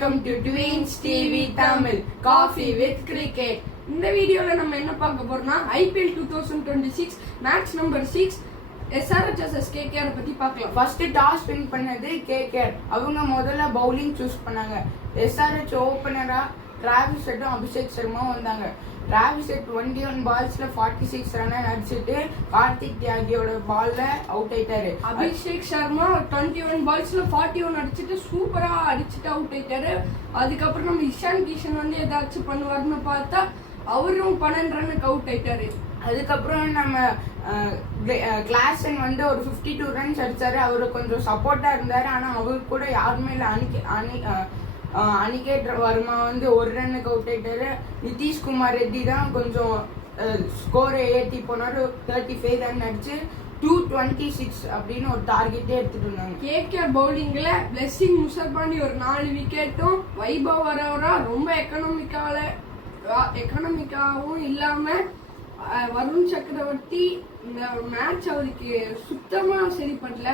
Welcome to twins TV Tamil coffee with cricket. இந்த வீடியோல நம்ம என்ன பார்க்க போறோம்னா IPL 2026 match number 6 SRH vs KKR பத்தி பார்க்கலாம். ஃபர்ஸ்ட் டாஸ் வின் பண்ணது KKR. அவங்க முதல்ல பவுலிங் சூஸ் பண்ணாங்க. SRH ஓபனரா டிராவிஸ் ஹெட்டும் அபிஷேக் சர்மாவும் வந்தாங்க. டிராவிஸ் ஹெட் 21 பால்ஸ்ல 46 ரன் அடிச்சிட்டு கார்த்திக் தியாகியோட பால்ல அவுட் ஆயிட்டாரு. அபிஷேக் சர்மா 21 பால்ஸ்ல 41 அடிச்சிட்டு சூப்பரா அடிச்சிட்டு அவுட் ஆயிட்டாரு. அதுக்கப்புறம் நம்ம இஷான் கிஷன் வந்து ஏதாச்சும் பண்ணுவாருன்னு பார்த்தா அவரும் 12 ரன்னுக்கு அவுட் ஆயிட்டாரு. அதுக்கப்புறம் நம்ம கிளாசன் வந்து ஒரு 52 ரன்ஸ் அடிச்சாரு. அவரு கொஞ்சம் சப்போர்ட்டா இருந்தாரு. ஆனா அவரு கூட யாருமே இல்லை. அனிகேட் வர்மா வந்து 1 ரன்னுக்கு அவுட் ஆயிட்டாரு. நிதிஷ்குமார் ரெட்டி தான் கொஞ்சம் ஸ்கோரை ஏற்றி போனாரு. 35 ரன் அடிச்சு 226 அப்படின்னு ஒரு டார்கெட்டே எடுத்துட்டு இருந்தாங்க. KKR பவுலிங்ல பிளெஸிங் முசர்பாண்டி ஒரு 4 விக்கெட்டும், வைபவ் வரவரா ரொம்ப எக்கனாமிக்காவும் இல்லாம வருண் சக்கரவர்த்தி இந்த மேட்ச் அவருக்கு சுத்தமா சரி பண்ணல.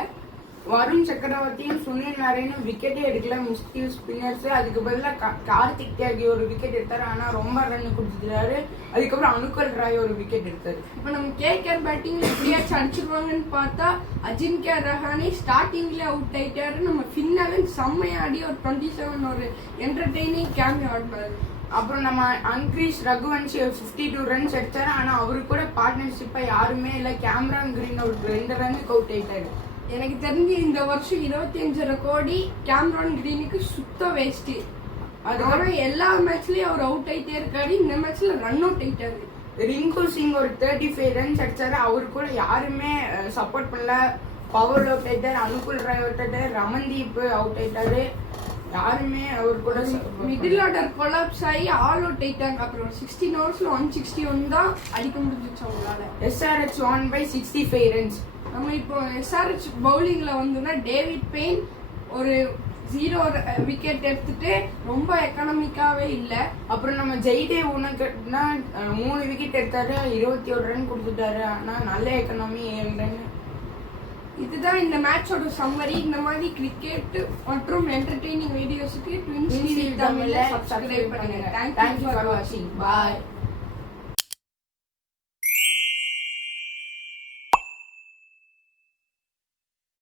வருண் சக்கரவர்த்தியும் சுனில் நாராயணும் விக்கெட்டே எடுக்கல. மிஸ்டீவ் ஸ்பின்னர்ஸ். அதுக்கு பதிலாக கார்த்திக் தியாகி ஒரு விக்கெட் எடுத்தாரு. ஆனா ரொம்ப ரன் கொடுத்துட்டாரு. அதுக்கப்புறம் அனுகல் ராய் ஒரு விக்கெட் எடுத்தாரு. இப்ப நம்ம KKR பேட்டிங்ல எப்படியாச்சும் அடிச்சிருவாங்கன்னு பார்த்தா அஜின்கியா ரஹானே ஸ்டார்டிங்ல அவுட் ஆயிட்டாரு. நம்ம ஃபின்னலன் செம்மையா ஆடி ஒரு 27 ஒரு என்டர்டெய்னிங் கேமியோ ஆடினாரு. அப்புறம் நம்ம அங்கிரீஷ் ரகுவன்ஷி 52 ரன்ஸ் அடிச்சாரு. ஆனா அவரு கூட பார்ட்னர்ஷிப்பா யாருமே இல்ல. கேமரான் கிரீன் ஒரு 2 ரன்னுக்கு அவுட் ஆயிட்டாரு. எனக்கு தெரிஞ்சு இந்த வருஷம் 25 கோடி கேமரான் கிரீனுக்கு சுத்த வேஸ்ட். அதனால எல்லா மேட்ச்லயும் அவர் அவுட் ஆயிட்டே இருக்காரு. இந்த மேட்ச்ல ரன் அவுட் ஆயிட்டாரு. ரிங்கு சிங் ஒரு 35 ரன்ஸ் அடிச்சாரு. அவரு கூட யாருமே சப்போர்ட் பண்ணல. பவர் அவுட் ஆயிட்டாரு. அனுகுல் ராய் அவுட் ஆயிட்டாரு. ரமன்தீப் அவுட் ஆயிட்டாரு. யாருமே அவர் கூட மிடில் ஆர்டர் கொலாப்ஸ் ஆகி ஆல் அவுட் ஆயிட்டாங்க. அப்புறம் 16 ஓவர்ஸ்ல 161 தான் அடிக்க முடிஞ்சிச்சு அவங்களால. SRH won by 65 runs. நம்ம இப்போ SRH பவுலிங்ல வந்தோம்னா டேவிட் பெயின் ஒரு 0 விக்கெட் எடுத்துட்டு ரொம்ப எக்கனாமிக்காவே இல்ல. அப்புறம் நம்ம ஜெய்தேவ் உனக்குனா 3 விக்கெட் எடுத்தாரு. 21 ரன் கொடுத்துட்டாரு. ஆனா நல்ல எக்கனாமி 7 ரன். இதுதான் இந்த மேட்சோட சம்மரி. இந்த மாதிரி கிரிக்கெட் மற்றும் என்டர்டெய்னிங் வீடியோஸ்க்கு ட்வின்ஸ் டிவி தமிழ்ல சப்ஸ்கிரைப் பண்ணுங்க. Thank you for watching. Bye.